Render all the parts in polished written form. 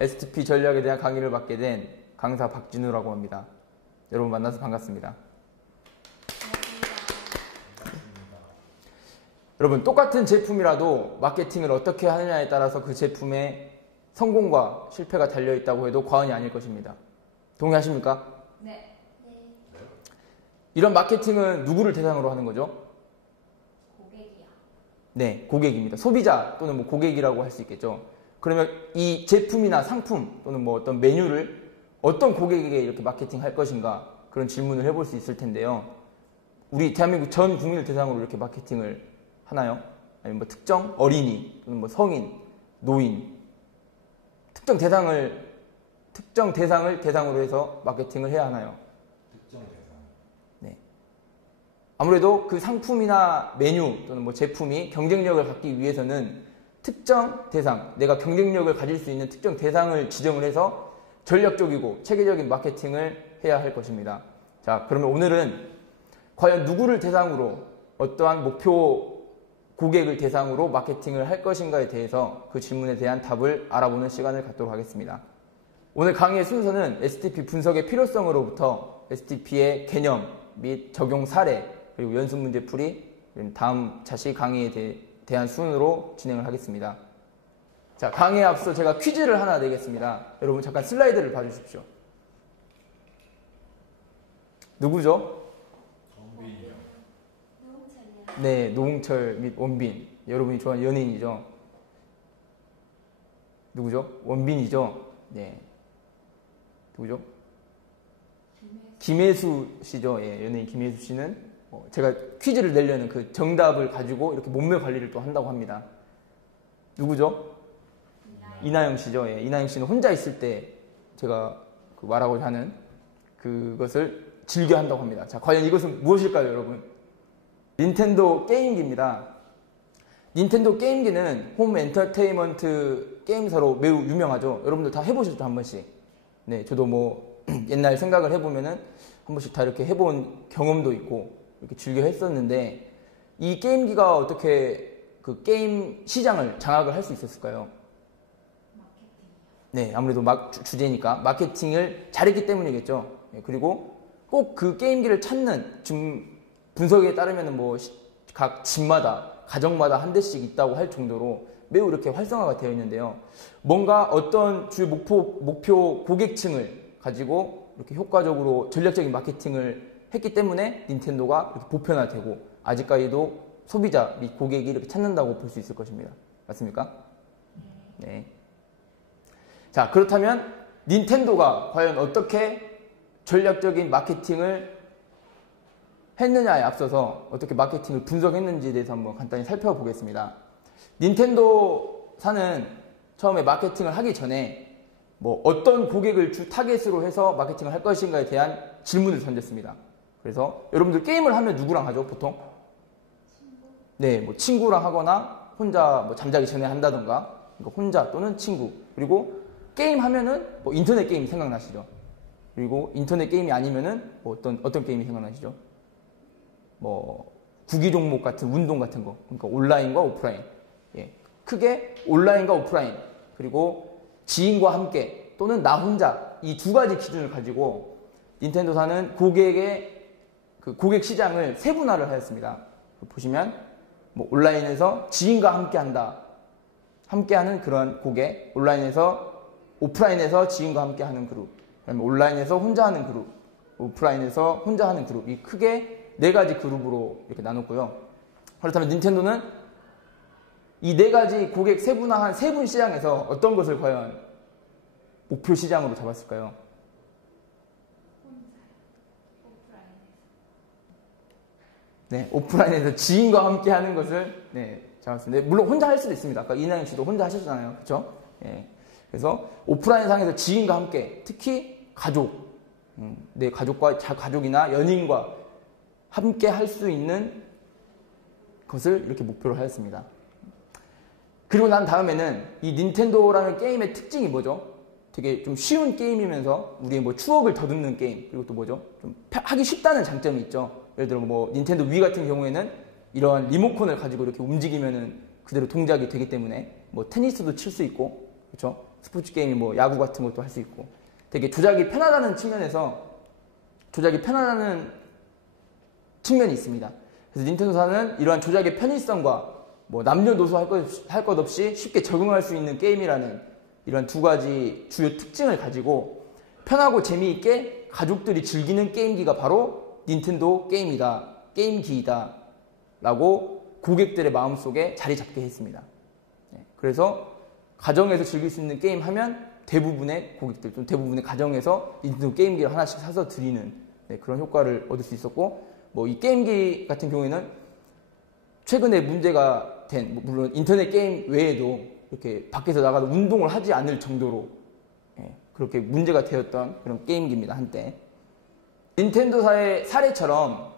STP 전략에 대한 강의를 맡게 된 강사 박진우라고 합니다. 여러분 만나서 반갑습니다. 여러분 똑같은 제품이라도 마케팅을 어떻게 하느냐에 따라서 그 제품의 성공과 실패가 달려있다고 해도 과언이 아닐 것입니다. 동의하십니까? 네. 이런 마케팅은 누구를 대상으로 하는 거죠? 고객이요. 네, 고객입니다. 소비자 또는 뭐 고객이라고 할 수 있겠죠. 그러면 이 제품이나 상품 또는 뭐 어떤 메뉴를 어떤 고객에게 이렇게 마케팅 할 것인가 그런 질문을 해볼 수 있을 텐데요. 우리 대한민국 전 국민을 대상으로 이렇게 마케팅을 하나요? 아니면 뭐 특정 어린이 또는 뭐 성인, 노인 특정 대상을 대상으로 해서 마케팅을 해야 하나요? 특정 대상. 네. 아무래도 그 상품이나 메뉴 또는 뭐 제품이 경쟁력을 갖기 위해서는 특정 대상, 내가 경쟁력을 가질 수 있는 특정 대상을 지정을 해서 전략적이고 체계적인 마케팅을 해야 할 것입니다. 자, 그러면 오늘은 과연 누구를 대상으로 어떠한 목표 고객을 대상으로 마케팅을 할 것인가에 대해서 그 질문에 대한 답을 알아보는 시간을 갖도록 하겠습니다. 오늘 강의의 순서는 STP 분석의 필요성으로부터 STP의 개념 및 적용 사례 그리고 연습 문제 풀이 다음 차시 강의에 대한 순으로 진행을 하겠습니다. 자, 강의에 앞서 제가 퀴즈를 하나 내겠습니다. 여러분 잠깐 슬라이드를 봐주십시오. 누구죠? 원빈이요. 노홍철이요. 네, 노홍철 및 원빈. 여러분이 좋아하는 연예인이죠. 누구죠? 원빈이죠. 네. 누구죠? 김혜수 씨죠. 예, 연예인 김혜수 씨는 제가 퀴즈를 내려는 그 정답을 가지고 이렇게 몸매 관리를 또 한다고 합니다. 누구죠? 이나영 씨죠. 예, 이나영 씨는 혼자 있을 때 제가 말하고자 하는 그것을 즐겨 한다고 합니다. 자, 과연 이것은 무엇일까요, 여러분? 닌텐도 게임기입니다. 닌텐도 게임기는 홈 엔터테인먼트 게임사로 매우 유명하죠. 여러분들 다 해보셨죠, 한 번씩? 네, 저도 뭐 옛날 생각을 해보면은 한 번씩 다 이렇게 해본 경험도 있고 이렇게 즐겨 했었는데 이 게임기가 어떻게 그 게임 시장을 장악을 할 수 있었을까요? 네, 아무래도 주제니까 마케팅을 잘했기 때문이겠죠. 네, 그리고 꼭 그 게임기를 찾는 지금 분석에 따르면 뭐 각 집마다 가정마다 한 대씩 있다고 할 정도로 매우 이렇게 활성화가 되어 있는데요. 뭔가 어떤 주요 목표 고객층을 가지고 이렇게 효과적으로 전략적인 마케팅을 했기 때문에 닌텐도가 이렇게 보편화되고 아직까지도 소비자 및 고객이 이렇게 찾는다고 볼 수 있을 것입니다. 맞습니까? 네. 자, 그렇다면 닌텐도가 과연 어떻게 전략적인 마케팅을 했느냐에 앞서서 어떻게 마케팅을 분석했는지에 대해서 한번 간단히 살펴보겠습니다. 닌텐도사는 처음에 마케팅을 하기 전에 뭐 어떤 고객을 주 타겟으로 해서 마케팅을 할 것인가에 대한 질문을 던졌습니다. 그래서 여러분들 게임을 하면 누구랑 하죠, 보통? 네, 뭐 친구랑 하거나 혼자 뭐 잠자기 전에 한다던가 그러니까 혼자 또는 친구. 그리고 게임 하면은 뭐 인터넷 게임 생각나시죠? 그리고 인터넷 게임이 아니면은 뭐 어떤 게임이 생각나시죠? 뭐 구기 종목 같은 운동 같은 거. 그러니까 온라인과 오프라인. 예. 크게 온라인과 오프라인. 그리고 지인과 함께 또는 나 혼자 이 두 가지 기준을 가지고 닌텐도사는 고객의 그 고객 시장을 세분화를 하였습니다. 보시면 뭐 온라인에서 지인과 함께 한다. 함께하는 그런 고객. 오프라인에서 지인과 함께하는 그룹. 그다음에 온라인에서 혼자 하는 그룹. 오프라인에서 혼자 하는 그룹. 이 크게 네 가지 그룹으로 이렇게 나눴고요. 그렇다면 닌텐도는 이 네 가지 고객 세분화한 세분 시장에서 어떤 것을 과연 목표 시장으로 잡았을까요? 네, 오프라인에서 지인과 함께 하는 것을 잡았습니다. 물론 혼자 할 수도 있습니다. 아까 이나영 씨도 혼자 하셨잖아요. 그렇죠? 예. 그래서 오프라인 상에서 지인과 함께 특히 가족, 내 가족과 가족이나 연인과 함께 할 수 있는 것을 이렇게 목표로 하였습니다. 그리고 난 다음에는 이 닌텐도라는 게임의 특징이 뭐죠? 되게 좀 쉬운 게임이면서 우리의 뭐 추억을 더듬는 게임. 그리고 또 뭐죠? 좀 하기 쉽다는 장점이 있죠. 예를 들어 뭐 닌텐도 위 같은 경우에는 이러한 리모컨을 가지고 이렇게 움직이면은 그대로 동작이 되기 때문에 뭐 테니스도 칠 수 있고, 그렇죠? 스포츠 게임이 뭐 야구 같은 것도 할 수 있고 되게 조작이 편하다는 측면에서 조작이 편하다는 측면이 있습니다. 그래서 닌텐도사는 이러한 조작의 편의성과 뭐 남녀노소 할 것 없이 쉽게 적응할 수 있는 게임이라는 이런 두 가지 주요 특징을 가지고 편하고 재미있게 가족들이 즐기는 게임기가 바로 닌텐도 게임이다, 게임기이다 라고 고객들의 마음속에 자리 잡게 했습니다. 그래서 가정에서 즐길 수 있는 게임 하면 대부분의 고객들, 좀 대부분의 가정에서 닌텐도 게임기를 하나씩 사서 드리는 그런 효과를 얻을 수 있었고, 뭐 이 게임기 같은 경우에는 최근에 문제가 된, 물론 인터넷 게임 외에도 이렇게 밖에서 나가서 운동을 하지 않을 정도로 그렇게 문제가 되었던 그런 게임기입니다, 한때. 닌텐도사의 사례처럼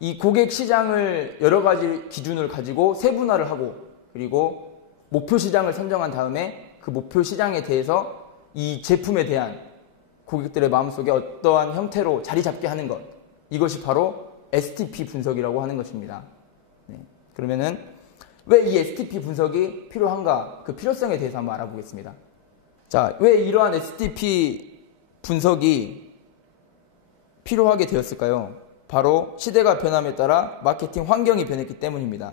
이 고객 시장을 여러 가지 기준을 가지고 세분화를 하고, 그리고 목표 시장을 선정한 다음에 그 목표 시장에 대해서 이 제품에 대한 고객들의 마음속에 어떠한 형태로 자리 잡게 하는 것, 이것이 바로 STP 분석이라고 하는 것입니다. 그러면은 왜 이 STP 분석이 필요한가, 그 필요성에 대해서 한번 알아보겠습니다. 자, 왜 이러한 STP 분석이 필요하게 되었을까요? 바로 시대가 변함에 따라 마케팅 환경이 변했기 때문입니다.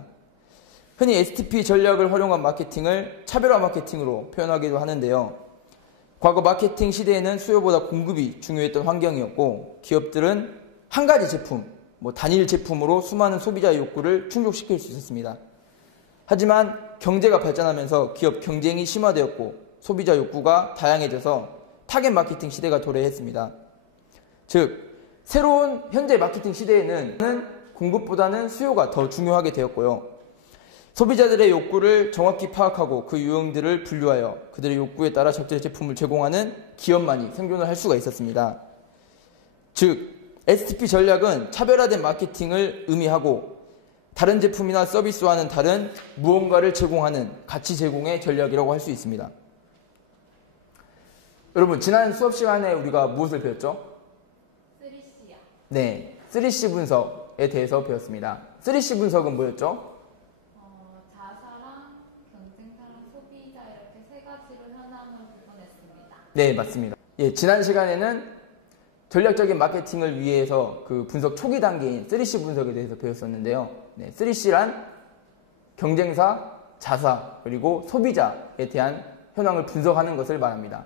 흔히 STP 전략을 활용한 마케팅을 차별화 마케팅으로 표현하기도 하는데요. 과거 마케팅 시대에는 수요보다 공급이 중요했던 환경이었고, 기업들은 한 가지 제품, 단일 제품으로 수많은 소비자의 욕구를 충족시킬 수 있었습니다. 하지만 경제가 발전하면서 기업 경쟁이 심화되었고 소비자 욕구가 다양해져서 타겟 마케팅 시대가 도래했습니다. 즉, 새로운 현재 마케팅 시대에는 공급보다는 수요가 더 중요하게 되었고요. 소비자들의 욕구를 정확히 파악하고 그 유형들을 분류하여 그들의 욕구에 따라 적절히 제품을 제공하는 기업만이 생존을 할 수가 있었습니다. 즉, STP 전략은 차별화된 마케팅을 의미하고 다른 제품이나 서비스와는 다른 무언가를 제공하는 가치 제공의 전략이라고 할 수 있습니다. 여러분, 지난 수업 시간에 우리가 무엇을 배웠죠? 3C요. 네, 3C 분석에 대해서 배웠습니다. 3C 분석은 뭐였죠? 자사랑 경쟁사랑 소비자 이렇게 세 가지로 현황을 구분했습니다. 네, 맞습니다. 예, 지난 시간에는 전략적인 마케팅을 위해서 그 분석 초기 단계인 3C 분석에 대해서 배웠었는데요. 네, 3C란 경쟁사, 자사, 그리고 소비자에 대한 현황을 분석하는 것을 말합니다.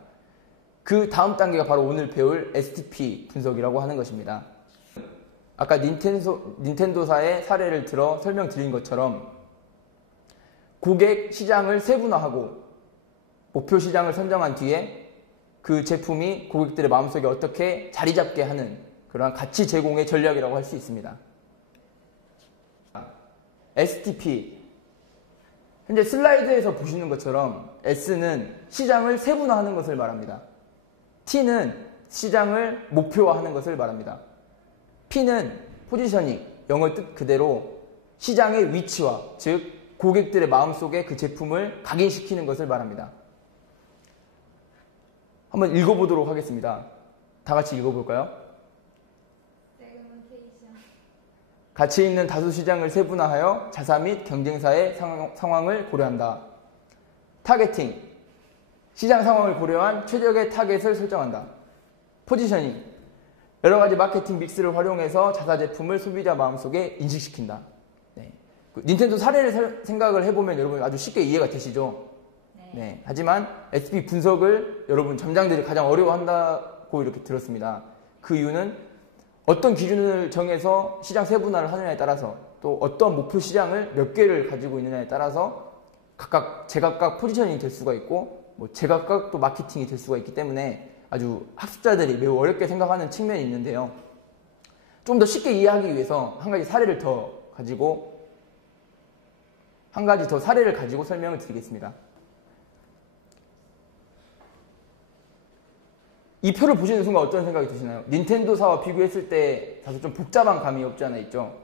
그 다음 단계가 바로 오늘 배울 STP 분석이라고 하는 것입니다. 아까 닌텐도사의 사례를 들어 설명드린 것처럼 고객 시장을 세분화하고 목표 시장을 선정한 뒤에 그 제품이 고객들의 마음속에 어떻게 자리 잡게 하는 그러한 가치 제공의 전략이라고 할 수 있습니다. STP, 현재 슬라이드에서 보시는 것처럼 S는 시장을 세분화하는 것을 말합니다. T는 시장을 목표화하는 것을 말합니다. P는 포지셔닝, 영어 뜻 그대로 시장의 위치화, 즉 고객들의 마음속에 그 제품을 각인시키는 것을 말합니다. 한번 읽어보도록 하겠습니다. 다 같이 읽어볼까요? 세그멘테이션. 가치 있는 다수 시장을 세분화하여 자사 및 경쟁사의 상황을 고려한다. 타겟팅, 시장 상황을 고려한 최적의 타겟을 설정한다. 포지셔닝, 여러 가지 마케팅 믹스를 활용해서 자사 제품을 소비자 마음속에 인식시킨다. 네. 닌텐도 사례를 생각을 해보면 여러분 아주 쉽게 이해가 되시죠? 네. 하지만 STP 분석을 여러분 점장들이 가장 어려워한다고 이렇게 들었습니다. 그 이유는 어떤 기준을 정해서 시장 세분화를 하느냐에 따라서 또 어떤 목표 시장을 몇 개를 가지고 있느냐에 따라서 각각 제각각 포지셔닝이 될 수가 있고 제각각 또 마케팅이 될 수가 있기 때문에 아주 학습자들이 매우 어렵게 생각하는 측면이 있는데요. 좀 더 쉽게 이해하기 위해서 한 가지 사례를 더 가지고 설명을 드리겠습니다. 이 표를 보시는 순간 어떤 생각이 드시나요? 닌텐도사와 비교했을 때 다소 좀 복잡한 감이 없지 않아 있죠?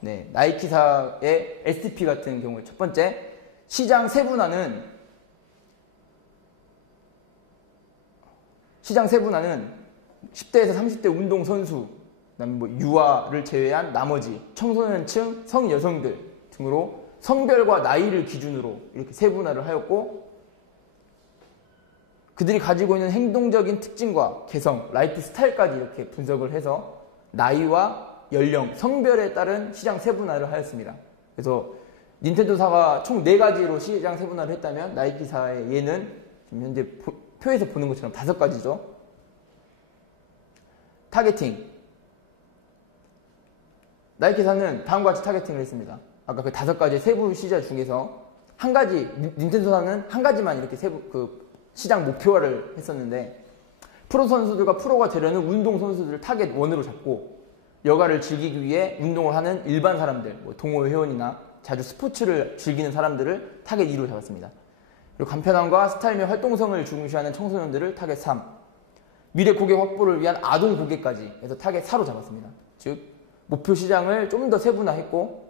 네, 나이키사의 STP 같은 경우에 첫 번째, 시장 세분화는 10대에서 30대 운동선수, 그다음에 유아를 제외한 나머지 청소년층, 성인 여성들 등으로 성별과 나이를 기준으로 이렇게 세분화를 하였고, 그들이 가지고 있는 행동적인 특징과 개성, 라이프 스타일까지 이렇게 분석을 해서 나이와 연령, 성별에 따른 시장 세분화를 하였습니다. 그래서 닌텐도사가 총 4가지로 시장 세분화를 했다면 나이키사의 얘는 지금 현재 표에서 보는 것처럼 5가지죠. 타겟팅. 나이키사는 다음과 같이 타겟팅을 했습니다. 아까 그 5가지 세부 시장 중에서 한 가지, 닌텐도사는 한 가지만 이렇게 시장 목표화를 했었는데, 프로 선수들과 프로가 되려는 운동 선수들을 타겟 1으로 잡고, 여가를 즐기기 위해 운동을 하는 일반 사람들, 뭐 동호회 회원이나 자주 스포츠를 즐기는 사람들을 타겟 2로 잡았습니다. 그리고 간편함과 스타일 및 활동성을 중시하는 청소년들을 타겟 3, 미래 고객 확보를 위한 아동 고객까지 해서 타겟 4로 잡았습니다. 즉 목표 시장을 좀 더 세분화했고,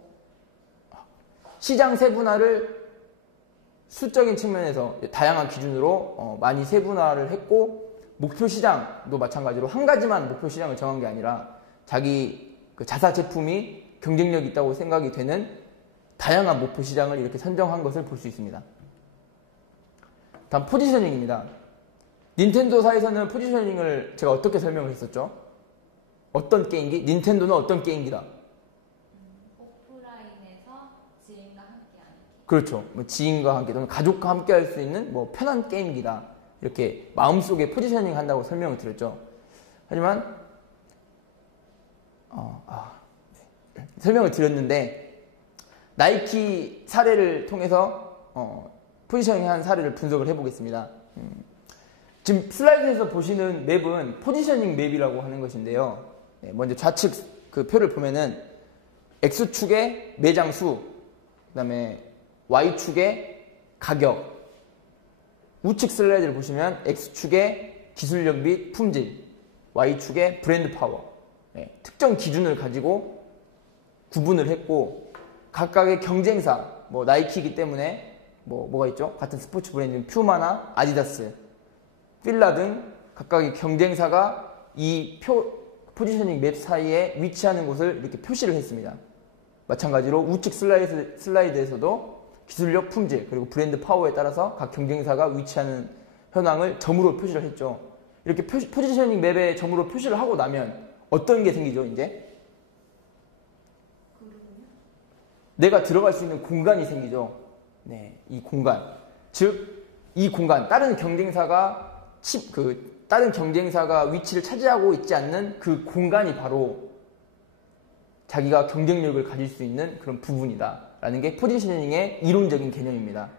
시장 세분화를 수적인 측면에서 다양한 기준으로 많이 세분화를 했고, 목표 시장도 마찬가지로 한 가지만 목표 시장을 정한 게 아니라 자기 그 자사 제품이 경쟁력이 있다고 생각이 되는 다양한 목표 시장을 이렇게 선정한 것을 볼 수 있습니다. 다음 포지셔닝입니다. 닌텐도사에서는 포지셔닝을 제가 어떻게 설명을 했었죠? 어떤 게임기? 닌텐도는 어떤 게임기다? 오프라인에서 지인과 함께하는 게임. 그렇죠. 뭐 지인과 함께 또는 가족과 함께 할 수 있는 뭐 편한 게임기다. 이렇게 마음속에 포지셔닝 한다고 설명을 드렸죠. 하지만 설명을 드렸는데 나이키 사례를 통해서 포지셔닝 한 사례를 분석을 해보겠습니다. 지금 슬라이드에서 보시는 맵은 포지셔닝 맵이라고 하는 것인데요. 먼저 좌측 그 표를 보면은 X축의 매장 수, 그 다음에 Y축의 가격, 우측 슬라이드를 보시면 X축의 기술력 및 품질, Y축의 브랜드 파워, 특정 기준을 가지고 구분을 했고, 각각의 경쟁사, 뭐 나이키이기 때문에 뭐가 있죠? 같은 스포츠 브랜드인 퓨마나 아디다스, 필라 등 각각의 경쟁사가 이 포지셔닝 맵 사이에 위치하는 곳을 이렇게 표시를 했습니다. 마찬가지로 우측 슬라이드에서도 기술력, 품질, 그리고 브랜드 파워에 따라서 각 경쟁사가 위치하는 현황을 점으로 표시를 했죠. 이렇게 포지셔닝 맵에 점으로 표시를 하고 나면 어떤 게 생기죠, 이제? 내가 들어갈 수 있는 공간이 생기죠. 네, 이 공간. 즉, 이 공간, 다른 경쟁사가 위치를 차지하고 있지 않는 그 공간이 바로 자기가 경쟁력을 가질 수 있는 그런 부분이다 라는 게 포지셔닝의 이론적인 개념입니다.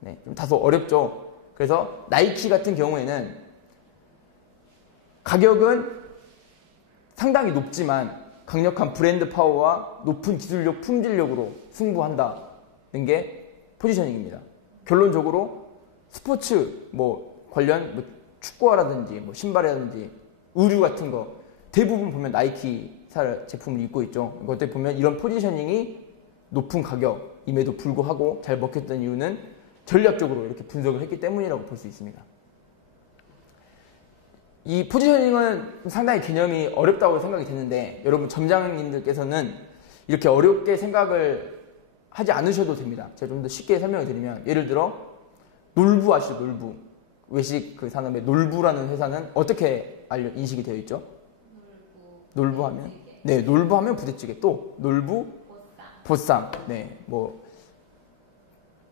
네, 좀 다소 어렵죠. 그래서 나이키 같은 경우에는 가격은 상당히 높지만 강력한 브랜드 파워와 높은 기술력, 품질력으로 승부한다는 게 포지셔닝입니다. 결론적으로 스포츠 관련 축구화라든지 신발이라든지 의류 같은 거 대부분 보면 나이키 제품을 입고 있죠. 그때 보면 이런 포지셔닝이 높은 가격임에도 불구하고 잘 먹혔던 이유는 전략적으로 이렇게 분석을 했기 때문이라고 볼 수 있습니다. 이 포지셔닝은 상당히 개념이 어렵다고 생각이 되는데, 여러분 점장님들께서는 이렇게 어렵게 생각을 하지 않으셔도 됩니다. 제가 좀 더 쉽게 설명을 드리면, 예를 들어 놀부 아시죠? 놀부. 외식 그 산업의 놀부라는 회사는 어떻게 인식이 되어 있죠? 놀부하면? 네, 놀부하면 부대찌개. 또 놀부? 보쌈. 네,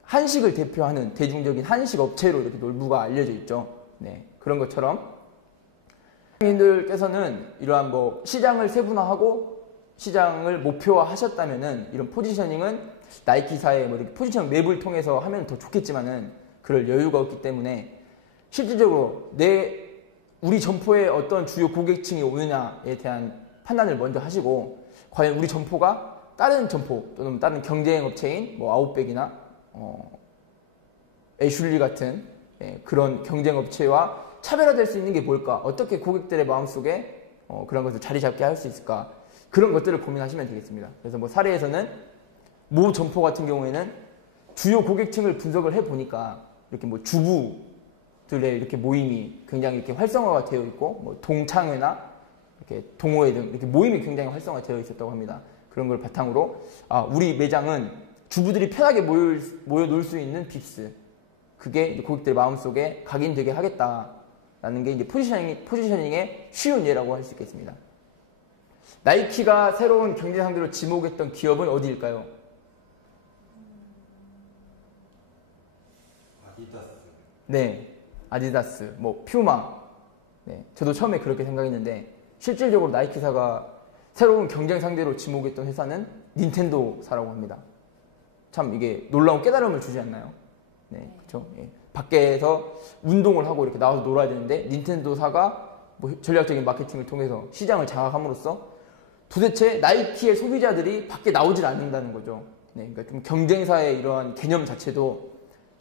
한식을 대표하는 대중적인 한식 업체로 이렇게 놀부가 알려져 있죠. 네, 그런 것처럼 님들께서는 이러한 시장을 세분화하고 시장을 목표화하셨다면은 이런 포지셔닝은 나이키사의 이렇게 포지셔닝 맵을 통해서 하면 더 좋겠지만은 그럴 여유가 없기 때문에 실질적으로 우리 점포에 어떤 주요 고객층이 오느냐에 대한 판단을 먼저 하시고, 과연 우리 점포가 다른 점포 또는 다른 경쟁 업체인 아웃백이나 애슐리 같은 그런 경쟁 업체와 차별화될 수 있는 게 뭘까? 어떻게 고객들의 마음속에 그런 것을 자리 잡게 할 수 있을까? 그런 것들을 고민하시면 되겠습니다. 그래서 사례에서는 모 점포 같은 경우에는 주요 고객층을 분석을 해보니까 이렇게 주부들의 이렇게 모임이 굉장히 이렇게 활성화가 되어 있고, 동창회나 이렇게 동호회 등 이렇게 모임이 굉장히 활성화되어 있었다고 합니다. 그런 걸 바탕으로 우리 매장은 주부들이 편하게 모여 놀 수 있는 빕스, 그게 이제 고객들의 마음속에 각인되게 하겠다라는 게 이제 포지셔닝의 쉬운 예라고 할 수 있겠습니다. 나이키가 새로운 경제 상대로 지목했던 기업은 어디일까요? 아디다스. 네, 아디다스, 뭐 퓨마. 네, 저도 처음에 그렇게 생각했는데 실질적으로 나이키사가 새로운 경쟁 상대로 지목했던 회사는 닌텐도사라고 합니다. 참 이게 놀라운 깨달음을 주지 않나요? 네, 그렇죠. 예. 밖에서 운동을 하고 이렇게 나와서 놀아야 되는데 닌텐도사가 뭐 전략적인 마케팅을 통해서 시장을 장악함으로써 도대체 나이키의 소비자들이 밖에 나오질 않는다는 거죠. 네, 그러니까 좀 경쟁사의 이러한 개념 자체도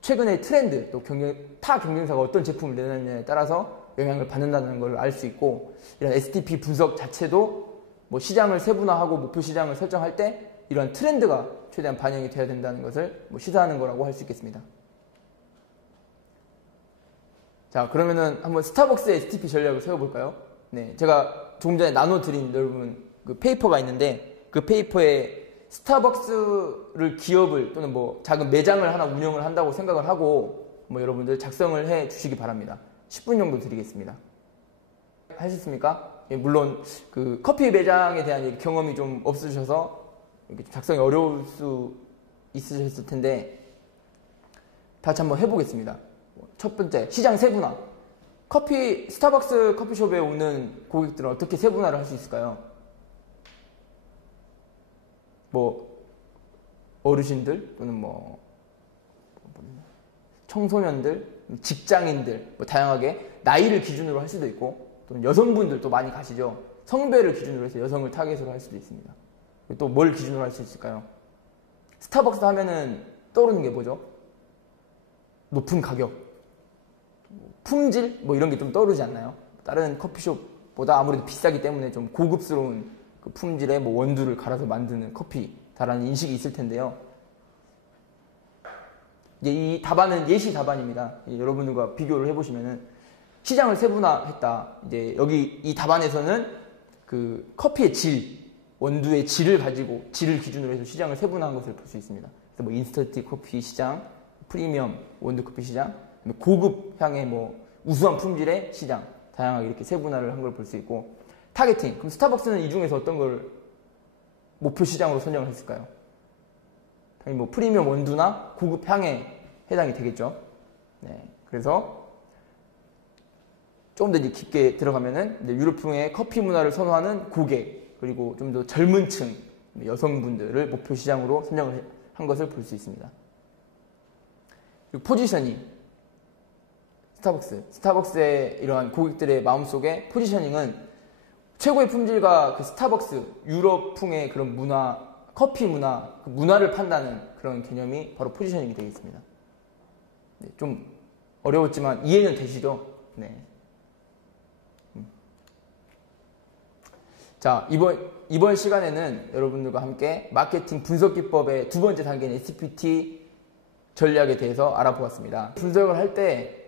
최근의 트렌드 또 타 경쟁사가 어떤 제품을 내느냐에 따라서 영향을 받는다는 걸 알 수 있고 이런 STP 분석 자체도 뭐 시장을 세분화하고 목표 시장을 설정할 때 이런 트렌드가 최대한 반영이 돼야 된다는 것을 뭐 시사하는 거라고 할 수 있겠습니다. 자, 그러면은 한번 스타벅스의 STP 전략을 세워볼까요? 네, 제가 조금 전에 나눠드린 여러분 그 페이퍼가 있는데 그 페이퍼에 스타벅스를 기업을 또는 뭐 작은 매장을 하나 운영을 한다고 생각을 하고 뭐 여러분들 작성을 해 주시기 바랍니다. 10분 정도 드리겠습니다. 하셨습니까? 예, 물론 그 커피 매장에 대한 경험이 좀 없으셔서 이렇게 작성이 어려울 수 있으셨을 텐데 다 같이 한번 해보겠습니다. 첫 번째, 시장 세분화. 스타벅스 커피숍에 오는 고객들은 어떻게 세분화를 할 수 있을까요? 뭐 어르신들 또는 뭐 청소년들, 직장인들, 뭐 다양하게 나이를 기준으로 할 수도 있고 또는 여성분들도 많이 가시죠. 성별을 기준으로 해서 여성을 타겟으로 할 수도 있습니다. 또 뭘 기준으로 할 수 있을까요? 스타벅스 하면은 떠오르는 게 뭐죠? 높은 가격, 품질 뭐 이런 게 좀 떠오르지 않나요? 다른 커피숍보다 아무래도 비싸기 때문에 좀 고급스러운 그 품질의 뭐 원두를 갈아서 만드는 커피다라는 인식이 있을 텐데요. 이제 이 답안은 예시 답안입니다. 여러분들과 비교를 해보시면은 시장을 세분화했다. 이제 여기 이 답안에서는 그 커피의 질, 원두의 질을 가지고 질을 기준으로 해서 시장을 세분화한 것을 볼 수 있습니다. 그래서 뭐 인스턴트 커피 시장, 프리미엄 원두 커피 시장, 고급 향의 뭐 우수한 품질의 시장, 다양하게 이렇게 세분화를 한 걸 볼 수 있고 타겟팅. 그럼 스타벅스는 이 중에서 어떤 걸 목표 시장으로 선정을 했을까요? 당연히 뭐 프리미엄 원두나 고급 향에 해당이 되겠죠. 네. 그래서 조금 더 깊게 들어가면은 유럽풍의 커피 문화를 선호하는 고객, 그리고 좀 더 젊은 층, 여성분들을 목표 시장으로 선정을 한 것을 볼 수 있습니다. 그리고 포지셔닝. 스타벅스의 이러한 고객들의 마음속에 포지셔닝은 최고의 품질과 그 스타벅스, 유럽풍의 그런 문화, 커피 문화, 그 문화를 판다는 그런 개념이 바로 포지셔닝이 되겠습니다. 네, 좀 어려웠지만 이해는 되시죠? 네. 자, 이번 시간에는 여러분들과 함께 마케팅 분석 기법의 두 번째 단계인 SPT 전략에 대해서 알아보았습니다. 분석을 할 때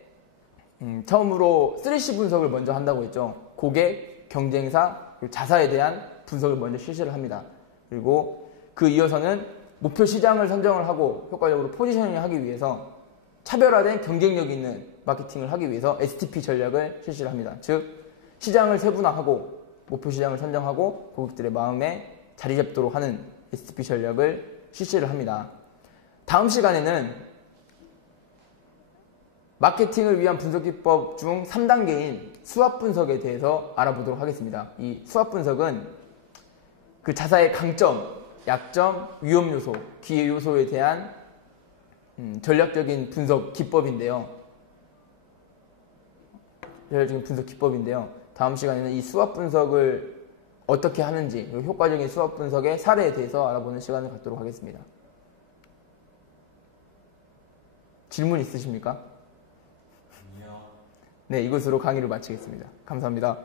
처음으로 3C 분석을 먼저 한다고 했죠. 고객, 경쟁사, 그리고 자사에 대한 분석을 먼저 실시를 합니다. 그리고 그 이어서는 목표 시장을 선정을 하고 효과적으로 포지셔닝을 하기 위해서 차별화된 경쟁력 있는 마케팅을 하기 위해서 STP 전략을 실시를 합니다. 즉 시장을 세분화하고 목표 시장을 선정하고 고객들의 마음에 자리 잡도록 하는 STP 전략을 실시를 합니다. 다음 시간에는 마케팅을 위한 분석 기법 중 3단계인 수압 분석에 대해서 알아보도록 하겠습니다. 이 수압 분석은 그 자사의 강점, 약점, 위험 요소, 기회 요소에 대한 전략적인 분석 기법인데요. 다음 시간에는 이 수압 분석을 어떻게 하는지, 효과적인 수압 분석의 사례에 대해서 알아보는 시간을 갖도록 하겠습니다. 질문 있으십니까? 아니요. 네, 이것으로 강의를 마치겠습니다. 감사합니다.